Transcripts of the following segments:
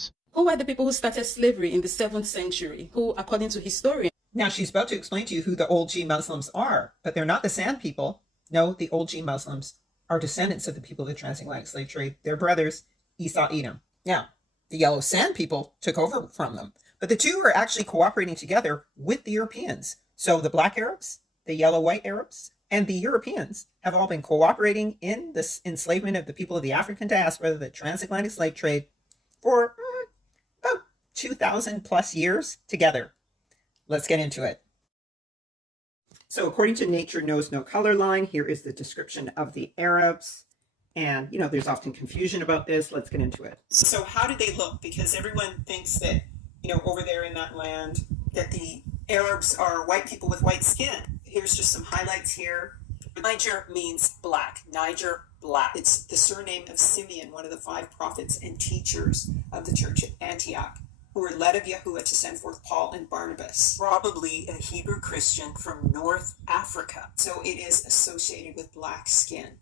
Arabs. Who were the people who started slavery in the 7th century, who, according to historians... Now, she's about to explain to you who the Old G Muslims are, but they're not the Sand people. No, the Old G Muslims are descendants of the people of the transatlantic slave trade. They're brothers, Esau, Edom. Now, the Yellow Sand people took over from them, but the two are actually cooperating together with the Europeans. So the black Arabs, the yellow-white Arabs, and the Europeans have all been cooperating in this enslavement of the people of the African diaspora, the transatlantic slave trade, for about 2,000 plus years together. Let's get into it. So according to Nature Knows No Color Line, here is the description of the Arabs. And, there's often confusion about this. Let's get into it. So how do they look? Because everyone thinks that, over there in that land, that the Arabs are white people with white skin. Here's just some highlights here. Niger means black. Niger, black. It's the surname of Simeon, one of the 5 prophets and teachers of the church at Antioch, who were led of Yahuwah to send forth Paul and Barnabas. Probably a Hebrew Christian from North Africa. So it is associated with black skin.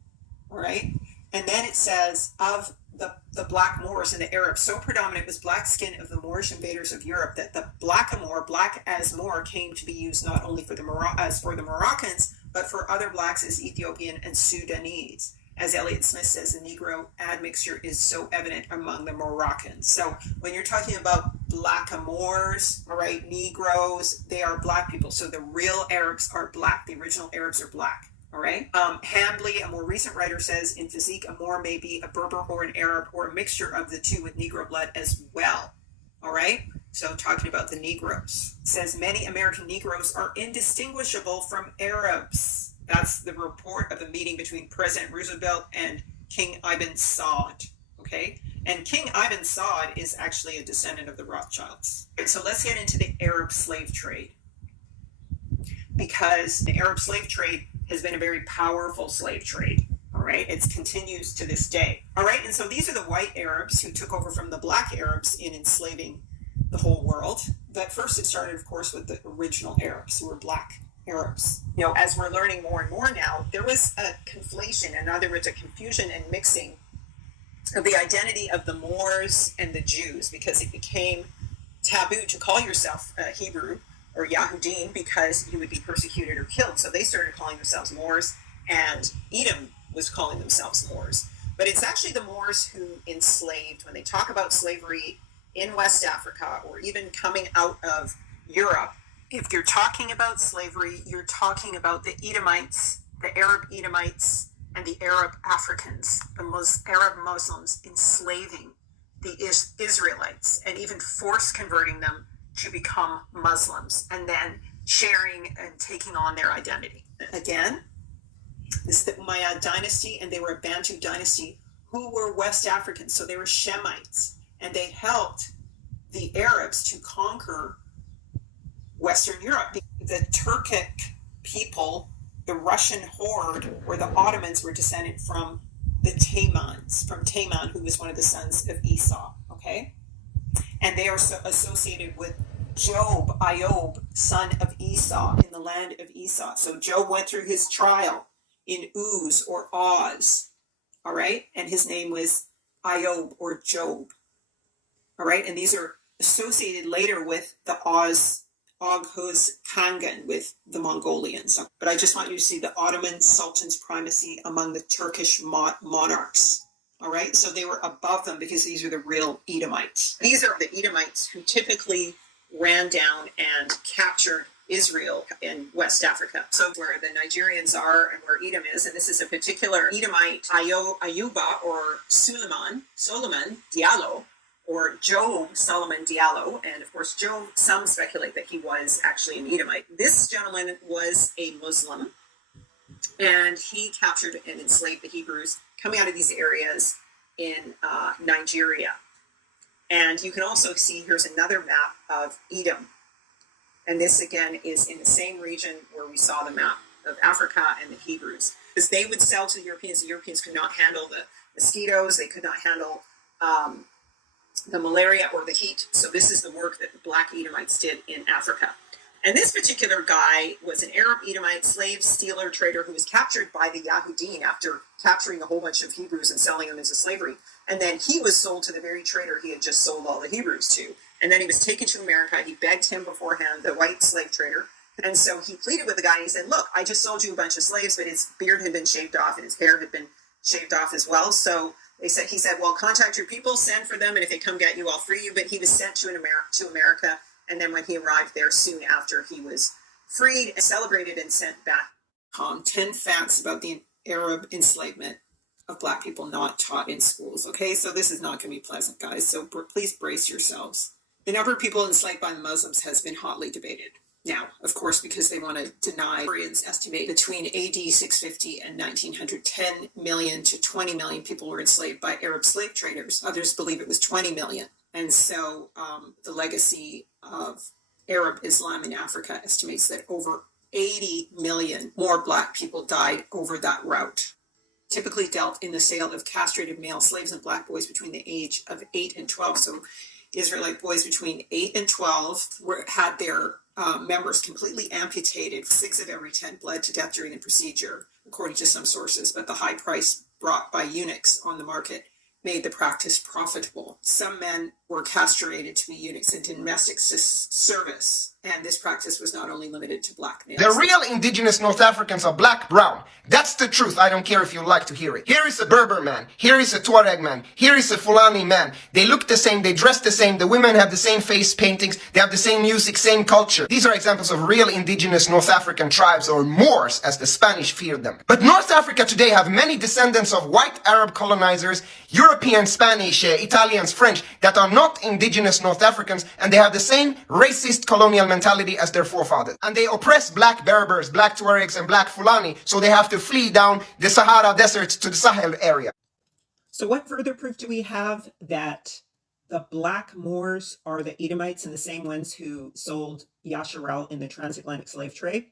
All right? And then it says of the black Moors and the Arabs, so predominant was black skin of the Moorish invaders of Europe that the blackamoor, black as Moor, came to be used not only for the Moroccans, but for other blacks as Ethiopian and Sudanese. As Elliot Smith says, the Negro admixture is so evident among the Moroccans. So when you're talking about blackamoors, all right, Negroes, they are black people. So the real Arabs are black. The original Arabs are black. All right. Hambly, a more recent writer, says in physique, a Moor may be a Berber or an Arab or a mixture of the two with Negro blood as well. All right. So talking about the Negroes. It says many American Negroes are indistinguishable from Arabs. That's the report of the meeting between President Roosevelt and King Ibn Saud. Okay. And King Ibn Saud is actually a descendant of the Rothschilds. So let's get into the Arab slave trade. Because the Arab slave trade has been a very powerful slave trade. All right. It continues to this day. All right. And so these are the white Arabs who took over from the black Arabs in enslaving the whole world. But first it started, of course, with the original Arabs who were black Arabs. As we're learning more and more now, there was a conflation, in other words, a confusion and mixing of the identity of the Moors and the Jews, because it became taboo to call yourself a Hebrew or Yahudim because you would be persecuted or killed. So they started calling themselves Moors, and Edom was calling themselves Moors. But it's actually the Moors who enslaved. When they talk about slavery in West Africa or even coming out of Europe, if you're talking about slavery, you're talking about the Edomites, the Arab Edomites, and the Arab Africans, the Arab Muslims enslaving the Israelites and even force converting them to become Muslims and then sharing and taking on their identity. Again, this is the Umayyad dynasty, and they were a Bantu dynasty who were West Africans. So they were Shemites, and they helped the Arabs to conquer Western Europe. The Turkic people, the Russian horde, or the Ottomans, were descended from the Taimans, from Taiman, who was one of the sons of Esau, okay? And they are associated with Iob, son of Esau, in the land of Esau. So Job went through his trial in Uz or Oz, all right? And his name was Iob or Job, all right? And these are associated later with the Oghuz Khangan, with the Mongolians. But I just want you to see the Ottoman Sultan's primacy among the Turkish monarchs. All right, so they were above them because these are the real Edomites. These are the Edomites who typically ran down and captured Israel in West Africa. So where the Nigerians are and where Edom is, and this is a particular Edomite, Ayuba or Solomon Diallo, or Job Solomon Diallo. And of course, Job, some speculate that he was actually an Edomite. This gentleman was a Muslim, and he captured and enslaved the Hebrews coming out of these areas in Nigeria. And you can also see, here's another map of Edom. And this again is in the same region where we saw the map of Africa and the Hebrews. Because they would sell to the Europeans could not handle the mosquitoes, they could not handle the malaria or the heat. So this is the work that the black Edomites did in Africa. And this particular guy was an Arab Edomite slave stealer trader who was captured by the Yahudim after capturing a whole bunch of Hebrews and selling them into slavery. And then he was sold to the very trader he had just sold all the Hebrews to. And then he was taken to America. He begged him beforehand, the white slave trader. And so he pleaded with the guy and he said, look, I just sold you a bunch of slaves, but his beard had been shaved off and his hair had been shaved off as well. So he said, well, contact your people, send for them, and if they come get you, I'll free you. But he was sent to America. And then when he arrived there soon after, he was freed and celebrated and sent back. 10 facts about the Arab enslavement of Black people not taught in schools. Okay, so this is not going to be pleasant, guys. So please brace yourselves. The number of people enslaved by the Muslims has been hotly debated. Now, of course, because they want to deny, historians estimate between AD 650 and 1900, 10 million to 20 million people were enslaved by Arab slave traders. Others believe it was 20 million. And so the legacy of Arab Islam in Africa estimates that over 80 million more Black people died over that route. Typically dealt in the sale of castrated male slaves and Black boys between the age of 8 and 12. So Israelite boys between 8 and 12 had their members completely amputated. 6 of every 10 bled to death during the procedure, according to some sources. But the high price brought by eunuchs on the market made the practice profitable. Some men were castrated to be eunuchs in domestic service, and this practice was not only limited to Black males. The real indigenous North Africans are black, brown. That's the truth. I don't care if you like to hear it. Here is a Berber man. Here is a Tuareg man. Here is a Fulani man. They look the same. They dress the same. The women have the same face paintings. They have the same music, same culture. These are examples of real indigenous North African tribes, or Moors as the Spanish feared them. But North Africa today have many descendants of white Arab colonizers, European, Spanish, Italians, French, that are not indigenous North Africans, and they have the same racist colonial mentality as their forefathers. And they oppress Black Berbers, Black Tuaregs, and Black Fulani, so they have to flee down the Sahara Desert to the Sahel area. So what further proof do we have that the Black Moors are the Edomites and the same ones who sold Yasharel in the transatlantic slave trade?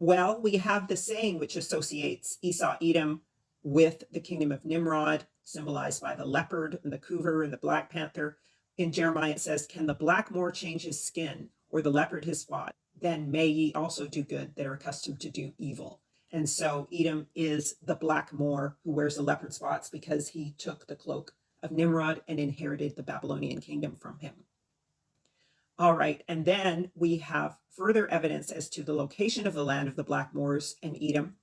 Well, we have the saying which associates Esau Edom with the kingdom of Nimrod, symbolized by the leopard and the cougar and the black panther. In Jeremiah it says, can the black Moor change his skin, or the leopard his spot? Then may ye also do good that are accustomed to do evil. And so Edom is the Black Moor who wears the leopard spots because he took the cloak of Nimrod and inherited the Babylonian kingdom from him. All right, and then we have further evidence as to the location of the land of the Black Moors and Edom.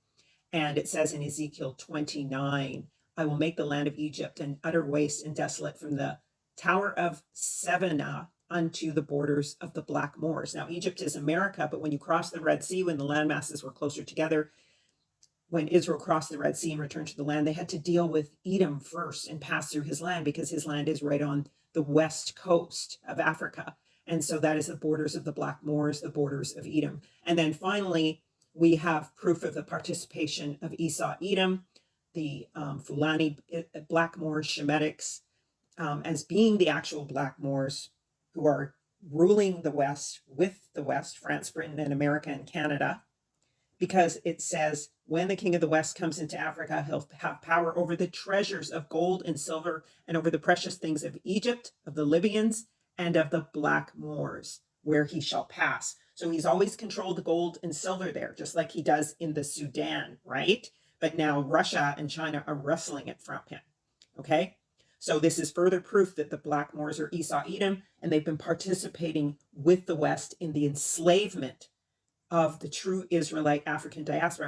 And it says in Ezekiel 29, I will make the land of Egypt an utter waste and desolate from the Tower of Sevenah unto the borders of the Black Moors. Now, Egypt is America, but when you cross the Red Sea, when the land masses were closer together, when Israel crossed the Red Sea and returned to the land, they had to deal with Edom first and pass through his land because his land is right on the west coast of Africa. And so that is the borders of the Black Moors, the borders of Edom. And then finally, we have proof of the participation of Esau Edom, the Fulani Black Moors, Shemitics, as being the actual Black Moors who are ruling the West with the West, France, Britain, and America and Canada, because it says, when the king of the West comes into Africa, he'll have power over the treasures of gold and silver and over the precious things of Egypt, of the Libyans, and of the Black Moors, where he shall pass. So he's always controlled the gold and silver there, just like he does in the Sudan, right? But now Russia and China are wrestling it from him, okay? So this is further proof that the Black Moors are Esau Edom, and they've been participating with the West in the enslavement of the true Israelite African diaspora.